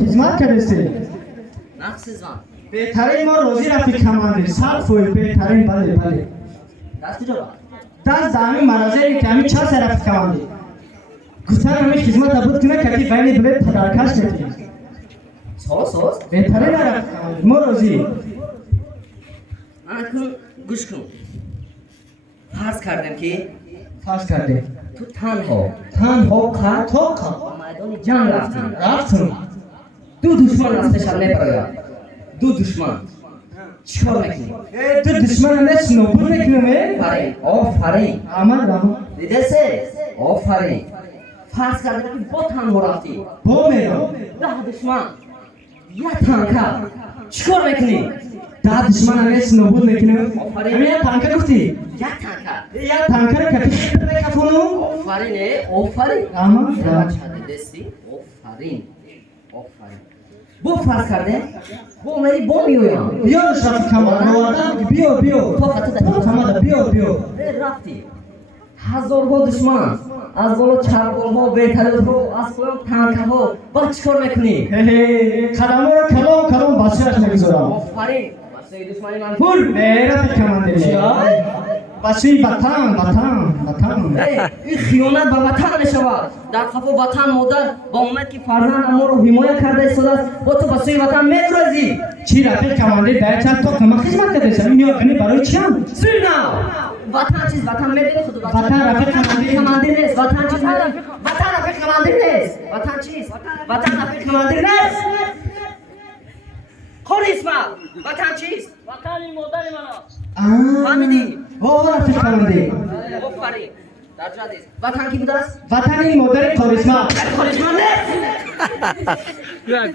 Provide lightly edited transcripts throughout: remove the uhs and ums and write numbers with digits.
خدمت کردی. نقص زمان. بهترین ما روزی رفیق کماندیر صرف و بهترین بله. دست کجا؟ دست دامی مناظری که همین چه سر رفیق کماندیر. گفتن همین خدمت بود که نکردی بین بله تدارکاش کردی. سوز؟ بهترین رفیق کماندیر ما روزی. من گوش کن. فرض کردم که تو تنها تا میدان جنگ رفتیم. دو دشمن از پیش نمی‌آید. دو دشمن. چیکار میکنی؟ دو دشمن نش نوبر میکنم. آفرین. آمد. دیدسه؟ آفرین. فرض کردم که با تنها رفتی. با میرم. ده دشمن. یک تانکر. چیکار میکنی؟ ده دشمن نش نوبر میکنم. آفرین. همین تانکر گفتی؟ یک تانکر. کفیش بکفونم. آفرین. آمد. دیدسی؟ آفرین. با فرض کرده؟ با میری با میویم. بیا رفیق کماندیر. بیا. تو خطه کماندیر بیا. رفتی. هزارها دشمن. از بالا چربالها، ویتالتها، از پایین تانکها. با چیکار میکنی؟ کلام کلام بچه‌اش نمیذارم. آفرین. بچه دشمنی منفور. رفیق کماندیر. بچه وطن. این خیانت به وطن میشود. در خفا وطن مادر با اومد که فرزند ما رو حمایت کرده ایستاده است. با تو بچه وطن میگریزی. چی رفیق کماندیر در چند تا کمک خدمت کرده این یادگانی برای چی هم؟ سینا وطن چیز وطن میدونی خود وطن رفیق کماندیر نیست. وطن چیز وطن رفیق کماندیر نیست. وطن چیز وطن رفیق کماندیر نیست. خور اسمت وطن چیز وطن این مادر منو فهمیدی؟ رفیق کماندیر آفرین در جا دیست. وطن کی بوده است؟ وطن این مادر کاریسما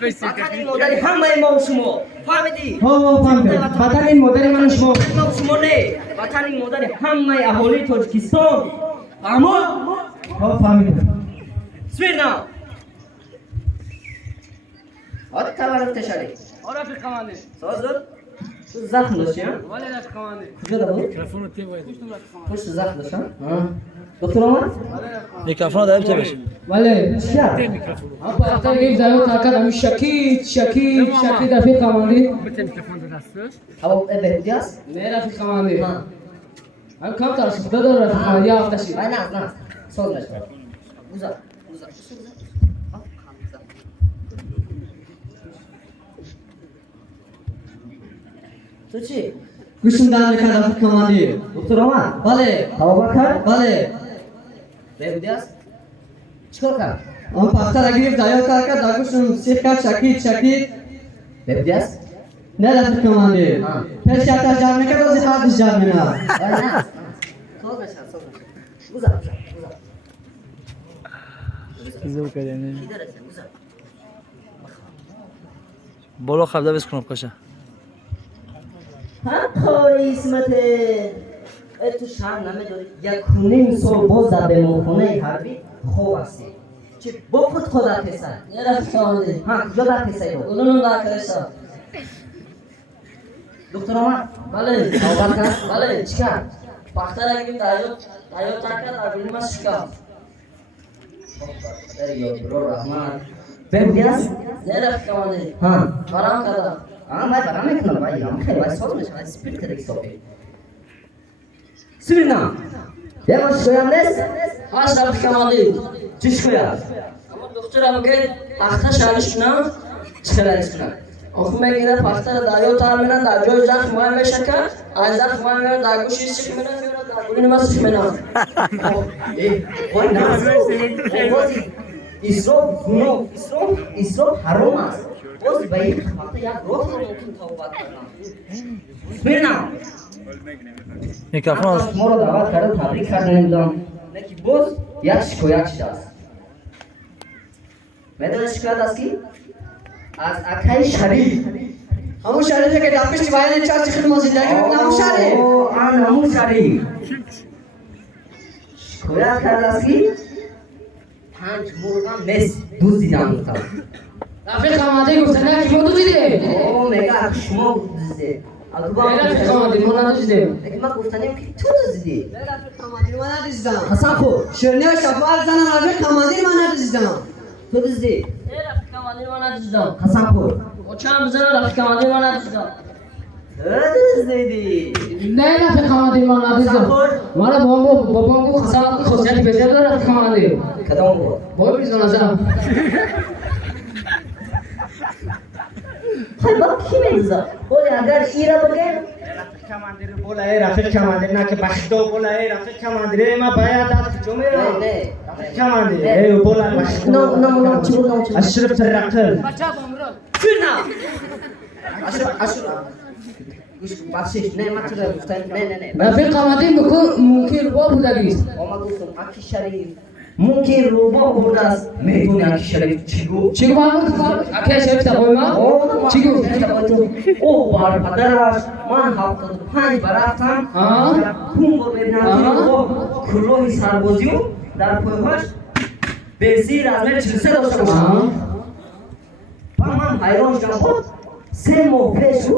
نیست. وطن این مادر همه ما و شما فهمیدی؟ فهمیدم. وطن این مادر من و شما ما و شما نه. وطن این مادر همه اهالی تاجیکستان. فهمیدم. سپیرنا آده تبرک تشاری رفیق کماندیر. سازد؟ تو زخم داشتی ها؟ ولی رفیق کماندیر. کجا دا بود؟ میکروفون تی باید. پشت زخم داشت ها؟ دکتر آمد؟ میکروفون دایب چه بشه؟ ولی چیه؟ میکروفون. خاطر گیف زایو تاکد همی شکید رفیق کماندیر بته میکروفون دستش. او بهودی است؟ نه رفیق کماندیر هم کم ترس خدا داره رفیق کماندیر آفتشی نه ساز نشد بوزا تو چی؟ گوشم در میکرد رفیق کماندیر دکتر آمد؟ بله هوا کرد؟ بله بهودی است؟ چیکار کرد؟ آن پختر گیف زایو تاکد در گوشم سیخ کرد شکید بهودی است؟ نه رفیق کماندیر پیش یکتا جمع میکرد و زیادش جمع میکرد نه ساز نشد بوزا زو کردنی. کی داره بوزا بالا خبده بس کنم کشه. کاری اسمته تو شهر نمیداری یک سال باز در بیمارخانه حربی خوب هستی چه با خود در کسر نه رفیق کماندیر کجا در کسر رو اونو در کسر دکتر آمد بله صحبت کرد بله چی کرد پختر گیف زایو تاکد در گوشم شکافت رحمان بهودی است نه رفیق کماندیر برام کردم برام میکنم باید خیلی باید ساز میشه باید سپیل کرده صافی سپیل نه یه ما شکویم نیست؟ هست رفیق کماندیر چی شکویم؟ اما دکترم که پختر شهرش کنم چکرش کنم آخو میگیره پختر دایو تار میرن در جای زخم مای میشه که از زخم مای میرن در گوشی سیک میرن در گوشی نمسش میرن وای نه بازی اسراف گناه اسراف حرام است باز به این خاطر یک روز رو ممکن توبت کنم ببینم میکروفون ما رو دعوت کرده تبریک کرده نمیدونم نه که باز یک شکایت شده است میدونی شکایت است کی؟ از اکای شریف همون شریفه که در پشت باید چهار خدمت زندگی میکنه همون شریف همون شریف شکایت کرده است کی؟ 5 مرغ مس دزدیدم گفتم رفیق کماندیر گفته نه که ما دزدیده میگه شما دزدیده نه رفیق کماندیر ما ندزدیدیم لیکن من گفتنیم که تو دزدیدی نه رفیق کماندیر ما ندزدیدم حسن خو شرنی شفاعت زنم رفیق کماندیر ما ندزدیدم تو دزدی کماندیر من ندیدم Hasanpur. o چند بزنه رفت کماندیر من ندیدم Ödüz dedi. نه رفیق کماندیر من ندیدم من بابام گفت خسام خصوصیت بسیار داره رفیق کماندیر Kadam bu. بابا میزنم Hay bak kim ediza? O ne agar ira bakayım. کماندیر بولای رفیق کماندیر نه که بخشدو بولای رفیق کماندیر ما باید از جمعه Ne را ne. کماندیر ای بولای بخشدو No çabuk no çabuk. اشرف ترقل Fırna. Aşır. Bahşiş ne maçlar guftan ne. رفیق کماندیر ممکن با بودگیست Ama dostum Akhi Sharif. Mungkin rubo burdas. Mehdun Akhi Sharif chigu. چی گفت اکه شریف تقوی ما چی گفت O var padaras. Man haftada 5 bar raftam. Kumbo bebinam o kurlohi sarboziu dar koymaş. Bezir azmet chilse dosta bosham. Man hayron shudam khod se mofeshu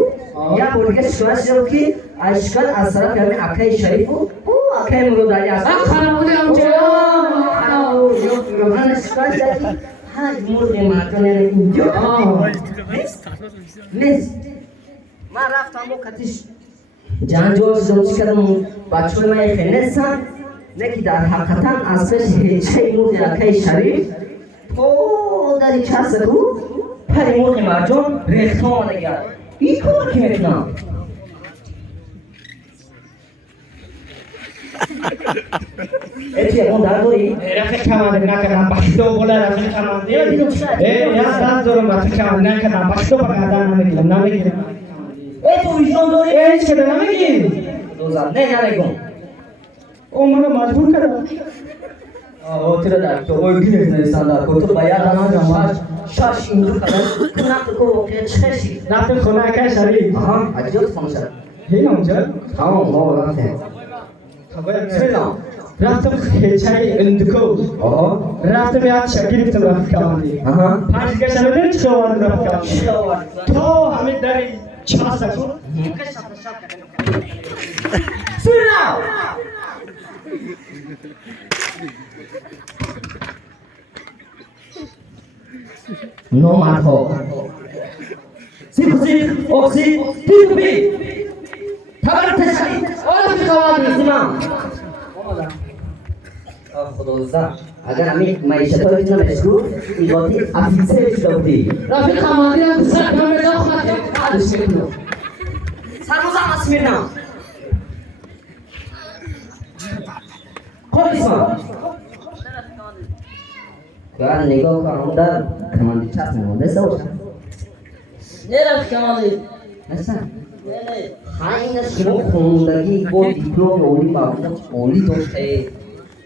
ya bolge shwashro ki ashkal asraf yani Akhi Sharif o Akhi Murodali asraf. خانواده همچه Yohana şikayet hay murde matone injo. Nes. Ma raftam o katish. Janjo zomskadam bachor mai khenesan ne ki dar hakatan asfesh hechai murde Akhi Sharif. To dari chasaku hari murde marjon rekhon nagar. Iko kimetna. Eche on dardori. رفیق کماندیر نه که بخشدو بولای رفیق کماندیر ای یا داد دارم رفیق کماندیر نه که بخشدو بگردم نمیگیرم Tu vision dori. ای چه نمیگی Dozan ne naregom. او منو مجبور کرد O tira to o gine insanda ko to bayan shash indu kadar knak ko ke cheshi. رفیق خونه اکه شریف Aha ajot function. هی اونجا Tamam o rafte. Bismillah. رفتم هیچای اندکو Aha. رفتم یاد شکیل تو رفیق کماندیر Aha. پنج کش همه چه وارد رفیق کماندیر تو همه داری چه سکو Bismillah. No matter. Sip, oxy, tipi. Tabar tashari. رفیق کماندیر Islam. خدازده اگر همی معیشت ها ایتنا مشکو ایقاتی افیسه شده بودی رفیق کماندیر هم سر کمه داخل حدش میکنم سرموزه هم اسمیرنا خود اسمان باید نگاه کنم در کماندی چست نمونده سوشن نه رفت کماندیر نشن نه های شما خوندگی با دیپلوم اولی داشته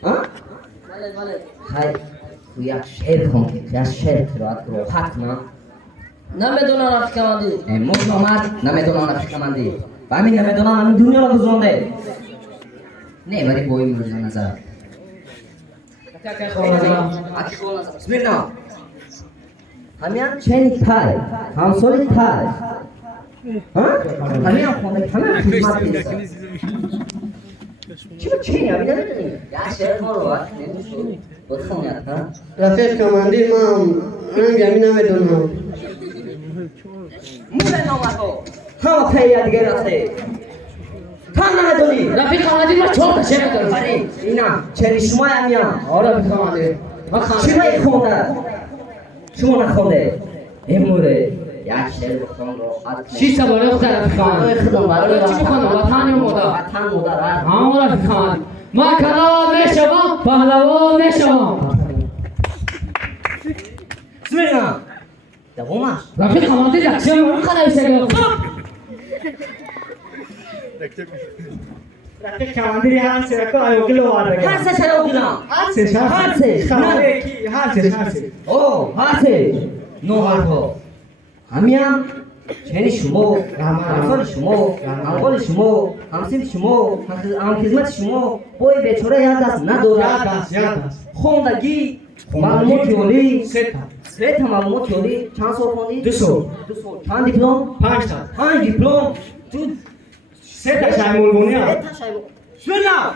ها؟ بله های تو یک شعر کن که یک شعر قرائت کرو حتما نمیدونم رفت کماندیر مطمئن آمد نمیدونم رفت کماندی و همین نمیدونم همین دنیا را گذرانده نه ولی با این مورد نظر بسمیرنا همین چنی تای همسوری تای همین خونده همین خدمت نیست چی همین نمیدونی یک شعر ما رو باید نمیشون بخونید رفیق کماندیر من گمی نمیدونم موره نامدو همه پیه دیگه رفته تا نمیدونی رفیق کماندیر من چهار تا شعر دارم آره اینا چنی شما همین آره رفیق کماندیر شما خونده شما نخونده این موره یک شعر بخون رو شیش تا بالا خود رفیق کماندیر چی بخونم وطن یا مادر وطن مادر همون رفیق کماندیر ما کلام نشوام پهلوان نشوام بسمیرنا دومش رفیق کماندیر یکشم رو خنویسه گفت رفیق کماندیری هر سه کو آیو کلو وارد هر سه شلو دینا هر سه هر سه. خانه کی هر سه او هاته نو هاتو همین چنی شما همسال شما همقال شما همسید شما همخدمت شما بای بیچاره یاد است ندارد یاد است خوندگی معلومات یولی سه سه معلومات یولی چند سال خوندی؟ 200 چند دیپلم؟ 5 تا 5 دیپلم تو سه تا شایمون بونیا بسم الله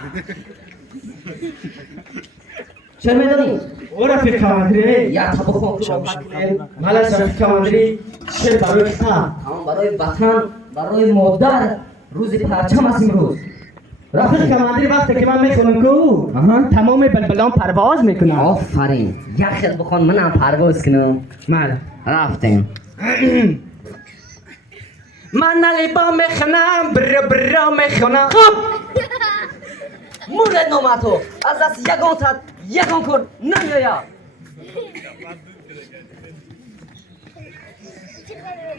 چه میدونی؟ او رفیق کماندری یا تا بخون که با کنیم مالش رفیق کماندری چه برای کتا اما برای وطن برای مادر روز پرچم است امروز رفیق کماندری وقتی که من میخونم که آها. تمام بلبلان پرواز میکنن آفرین یک خیل بخون منم پرواز کنم مال رفتیم من علیبا میخونم برا میخونم خب مورد نامه تو از دست یگان تد یگان کن نمیایا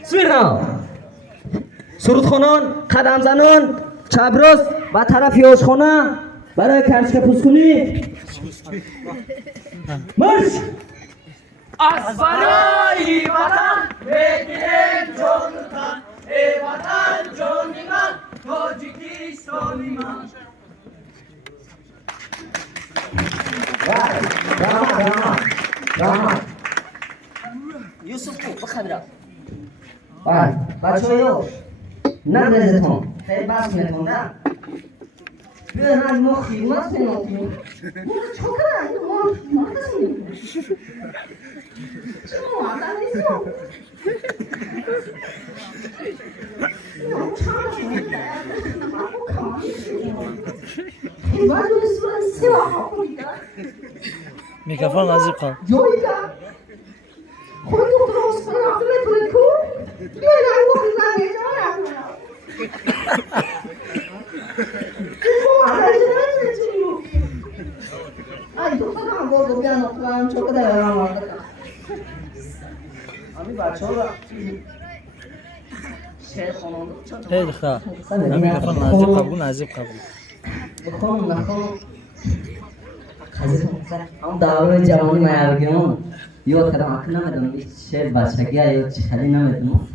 سویرنا سرود خونان قدم زنان چبراز و طرف یاشخانه برای کرشک پوسکونی مرش از برای وطن بگیریم جانتان ای وطن جانی من تاجیکستانی من یوسف کو بخبرم بچه یو نگرزتون خیلی بس میتون نه بیاین از ما خدمت کنیم چکره ما خدمت کنیم چرا معدل نیستم میکروفون نزدیک کن. هی دختر میکروفون نزدیک قبول نزدیک قبول بخون نخون هم دعوه جوانی ما بگیرم یاد کردم اکنه نمیدونم چه بچگی یا چه خیلی نمیدونم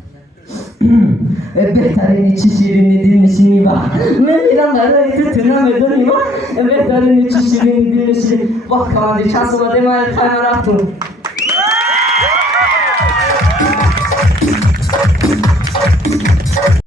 بهترینی چی شیرینی دل میشینی با من میرم برای تو نمیدونی با بهترینی چی شیرینی دل میشینی با کامندی چند اومده من خیلی رفتم